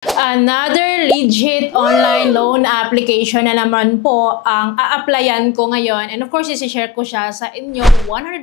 Another legit online loan application na naman po ang a-applyan ko ngayon. And of course, isi-share ko siya sa inyo. 101%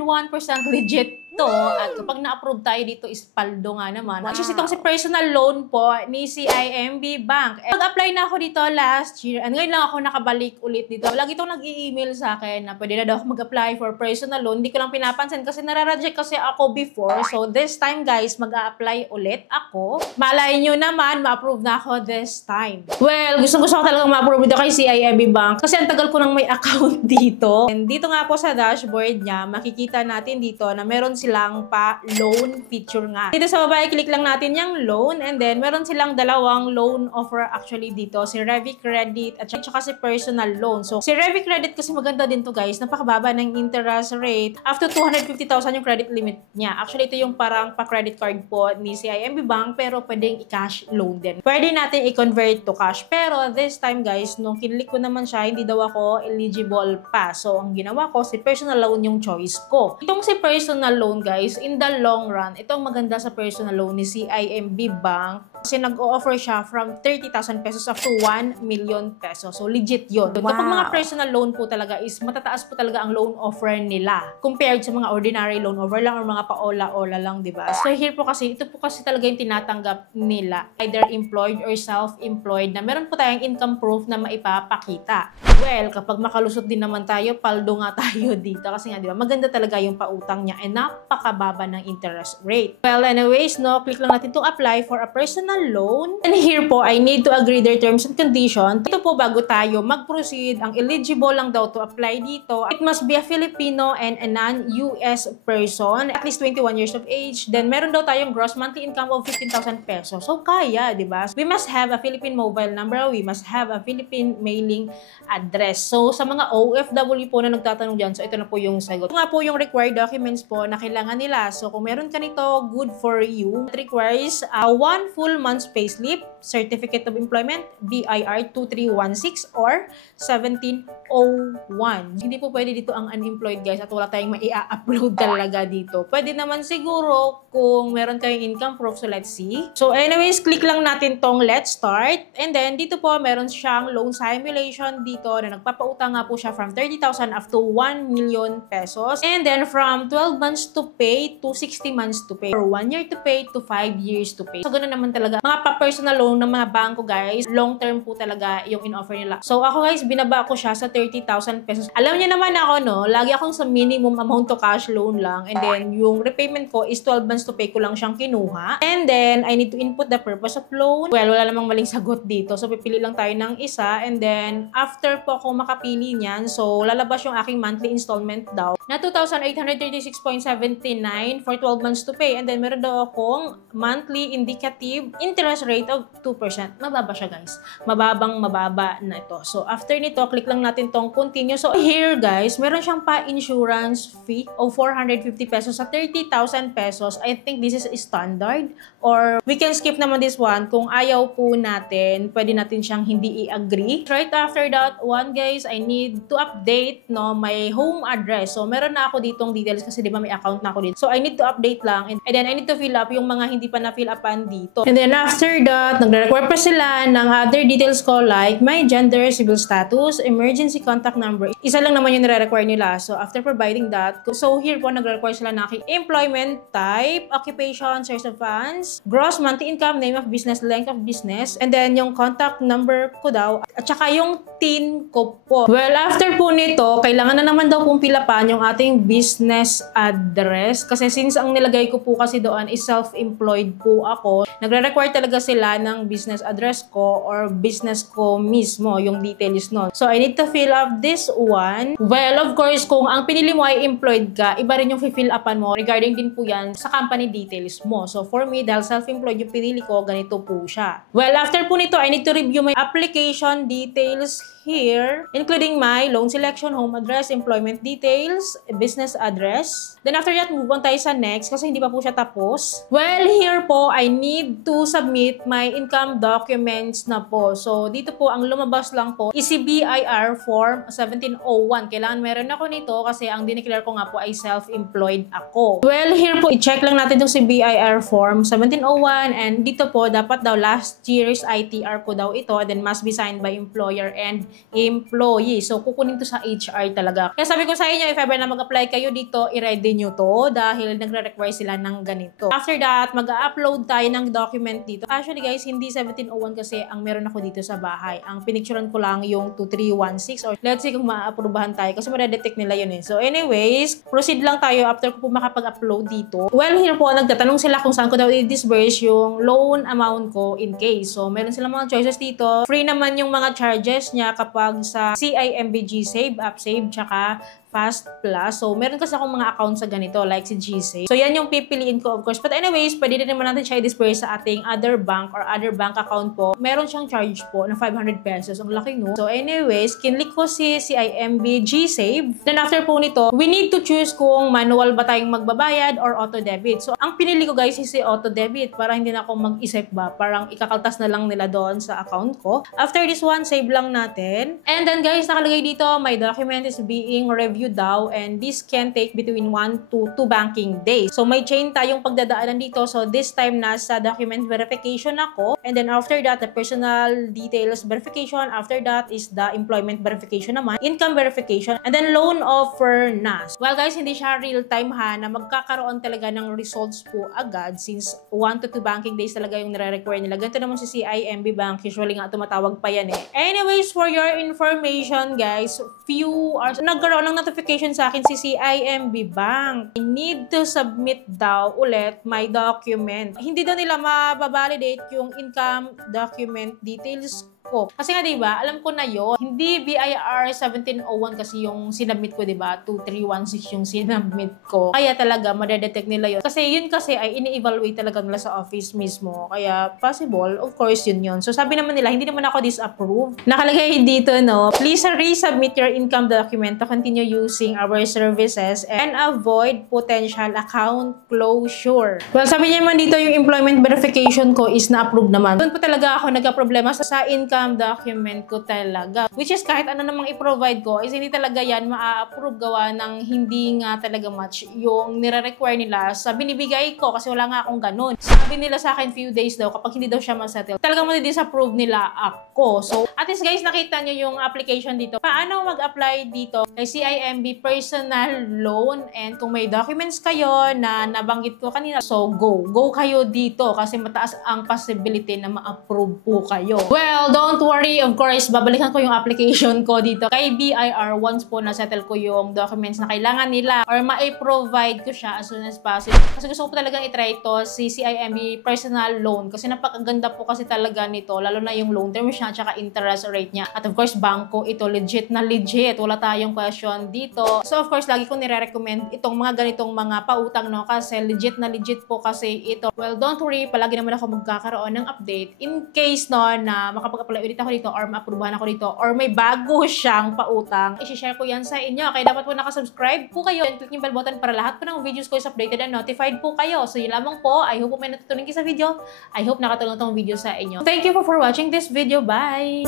legit to. At kapag na-approve tayo dito, is paldo nga naman. Which is itong si personal loan po ni CIMB Bank. Mag-apply na ako dito last year. And ngayon lang ako nakabalik ulit dito. Lagi itong nag-i-email sa akin na pwede na daw ako mag-apply for personal loan. Hindi ko lang pinapansin kasi nare-reject kasi ako before. So this time guys, mag-a-apply ulit ako. Malay nyo naman, ma-approve na ako this time. Well, gusto ko talagang ma-approve dito kay CIMB Bank kasi ang tagal ko nang may account dito. And dito nga po sa dashboard niya, makikita natin dito na meron silang pa-loan feature nga. Dito sa baba, click lang natin yung loan and then meron silang dalawang loan offer actually dito. Si Revi Credit at saka si personal loan. So, si Revi Credit kasi maganda din to guys. Napakababa ng interest rate. Up to 250,000 yung credit limit niya. Actually, ito yung parang pa-credit card po ni CIMB Bank pero pwedeng i-cash loan din. Pwede natin i-convert to cash. Pero this time guys, nung kinlik ko naman siya, hindi daw ako eligible pa. So, ang ginawa ko, si personal loan yung choice ko. Itong si personal loan guys, in the long run, itong maganda sa personal loan ni CIMB Bank kasi nag-o-offer siya from 30,000 pesos up to 1 million pesos. So, legit yun. Wow. Kapag mga personal loan po talaga is matataas po talaga ang loan offer nila compared sa mga ordinary loan offer lang or mga paola-ola lang, di ba? So, here po kasi, ito po kasi talaga yung tinatanggap nila. Either employed or self-employed na meron po tayong income proof na maipapakita. Well, kapag makalusot din naman tayo, paldo nga tayo dito. Kasi nga, di ba, maganda talaga yung pautang niya and napakababa ng interest rate. Well, anyways, no, click lang natin to apply for a personal loan. And here po, I need to agree their terms and conditions. Ito po, bago tayo mag-proceed, ang eligible lang daw to apply dito. It must be a Filipino and a non-US person, at least 21 years of age. Then, meron daw tayong gross monthly income of 15,000 pesos. So, kaya, di ba? We must have a Philippine mobile number. We must have a Philippine mailing address. So, sa mga OFW po na nagtatanong dyan, so ito na po yung sagot. Ito nga po yung required documents po na kailangan nila. So, kung meron ka nito, good for you. It requires a 1 full month's payslip, Certificate of Employment, BIR 2316 or 1701. Hindi po pwede dito ang unemployed guys at wala tayong mai-upload talaga dito. Pwede naman siguro kung meron kayong income proof. So, let's see. So, anyways, click lang natin tong let's start. And then, dito po meron siyang loan simulation dito na nagpapautang nga po siya from 30,000 up to 1 million pesos. And then, from 12 months to pay to 60 months to pay. Or 1 year to pay to 5 years to pay. So, ganun naman talaga. Mga pa-personal loan ng mga bangko guys, long term po talaga yung in-offer nila. So, ako guys, binaba ko siya sa 30,000 pesos. Alam niyo naman ako, no? Lagi akong sa minimum amount to cash loan lang. And then, yung repayment ko is 12 months to pay ko lang siyang kinuha. And then, I need to input the purpose of loan. Well, wala namang maling sagot dito. So, pipili lang tayo ng isa. And then, after po ako makapili niyan, so, lalabas yung aking monthly installment daw na 2,836.79 for 12 months to pay. And then, meron daw akong monthly indicative interest rate of 2%. Mababa siya, guys. Mababa na ito. So, after nito, click lang natin tong continue. So, here, guys, meron siyang pa-insurance fee of 450 pesos sa 30,000 pesos. I think this is standard. Or, we can skip naman this one. Kung ayaw po natin, pwede natin siyang hindi i-agree. Right after that one, guys, I need to update, no, my home address. So, meron na ako ditong details kasi di ba may account na ako dito. So, I need to update lang. And then, I need to fill up yung mga hindi pa na-fill upan dito. And then, after that, nagre-require pa sila ng other details ko like my gender, civil status, emergency contact number. Isa lang naman yung nire-require nila. So, after providing that, so here po, nagre-require sila na employment type, occupation, source of funds, gross monthly income, name of business, length of business, and then yung contact number ko daw, at saka yung TIN ko po. Well, after po nito, kailangan na naman daw pong pilapan yung ating business address. Kasi since ang nilagay ko po kasi doon is self-employed po ako, nagre-require talaga sila ng business address ko or business ko mismo, yung details nun. So, I need to fill up this one. Well, of course, kung ang pinili mo ay employed ka, iba rin yung fill upan mo regarding din po yan sa company details mo. So, for me, dahil self-employed yung pinili ko, ganito po siya. Well, after po nito, I need to review my application details here, including my loan selection, home address, employment details, business address. Then after that, move on tayo sa next kasi hindi pa po siya tapos. Well, here po, I need to submit my income documents na po. So, dito po, ang lumabas lang po is si BIR Form 1701. Kailangan meron ako nito kasi ang dineclare ko nga po ay self-employed ako. Well, here po, i-check lang natin itong si BIR Form 1701 and dito po, dapat daw last year's ITR po daw ito, then must be signed by employer and employee. So, kukunin to sa HR talaga. Kaya sabi ko sa inyo, if ever na mag-apply kayo dito, i-ready nyo to dahil nagre-require sila ng ganito. After that, mag-upload tayo ng document dito. Actually guys, hindi 1701 kasi ang meron ako dito sa bahay. Ang pinicturean ko lang yung 2316 or let's say kung ma-aprobahan tayo kasi ma-detect nila yun eh. So anyways, proceed lang tayo after ko po makapag-upload dito. Well, here po, nagtatanong sila kung saan ko daw i-disburse yung loan amount ko in case. So meron silang mga choices dito. Free naman yung mga charges niya kapag sa CIMB Save, AppSave, tsaka Fast Plus. So, meron kasi akong mga accounts sa ganito, like si GSave. So, yan yung pipiliin ko, of course. But anyways, pwede din naman natin siya i-disperse sa ating other bank or other bank account po. Meron siyang charge po na 500 pesos. Ang laki, no? So, anyways, kinlik ko si CIMB GSave. Then, after po nito, we need to choose kung manual ba tayong magbabayad or auto-debit. So, ang pinili ko, guys, is si auto-debit para hindi na ako mag-isip ba. Parang ikakaltas na lang nila doon sa account ko. After this one, save lang natin. And then, guys, nakalagay dito, my document is being reviewed daw and this can take between 1 to 2 banking days. So may chain tayong pagdadaanan dito. So this time nasa document verification ako and then after that the personal details verification. After that is the employment verification naman, income verification and then loan offer na. Well guys, hindi siya real time ha na magkakaroon talaga ng results po agad since 1 to 2 banking days talaga yung nire-require nila. Ganito naman si CIMB Bank. Usually nga tumatawag pa yan eh. Anyways, for your information guys, few hours nagkaroon ng notification sa akin si CIMB Bank. I need to submit daw ulit my document. Hindi daw nila mababalidate yung income document details ko. Kasi nga diba, alam ko na yon. Hindi BIR 1701 kasi yung sinubmit ko, diba? 2316 yung sinubmit ko. Kaya talaga, madedetect nila yun. Kasi yun kasi ay ini-evaluate talaga nila sa office mismo. Kaya possible, of course, yun. So sabi naman nila, hindi naman ako disapprove. Nakalagay dito, no? Please resubmit your income document to continue using our services and avoid potential account closure. Well, sabi niya naman dito, yung employment verification ko is na-approve naman. Doon po talaga ako nagka-problema sa income document ko talaga. Which is kahit ano namang i-provide ko, is hindi talaga yan ma-approve gawa ng hindi nga talaga match yung nire-require nila sa binibigay ko kasi wala nga akong ganun. Sabi nila sa akin few days daw kapag hindi daw siya ma-settle, talagang ma-disapprove nila ako. So, at least guys, nakita nyo yung application dito. Paano mag-apply dito kay CIMB personal loan and kung may documents kayo na nabanggit ko kanina, so go kayo dito kasi mataas ang possibility na ma-approve po kayo. Well, don't worry, of course, babalikan ko yung application ko dito kay BIR once po na-settle ko yung documents na kailangan nila or ma-provide ko siya as soon as possible. Kasi gusto ko po talagang itry ito si CIMB personal loan kasi napakaganda po kasi talaga nito, lalo na yung loan terms niya at interest rate niya. At of course, bangko ito, legit na legit. Wala tayong question dito. So of course, lagi ko nire-recommend itong mga ganitong mga pautang, no? Kasi legit na legit po kasi ito. Well, don't worry, palagi naman ako magkakaroon ng update in case, no, na makapag-apply ulit ako dito or ma-approvehan ako dito or may bago siyang pautang, i-share ko yan sa inyo. Kaya dapat po nakasubscribe po kayo and click yung bell button para lahat po ng videos ko is updated and notified po kayo. So yun lamang po. I hope po may natutunan kayo sa video. I hope nakatulong tong video sa inyo. Thank you for watching this video. Bye!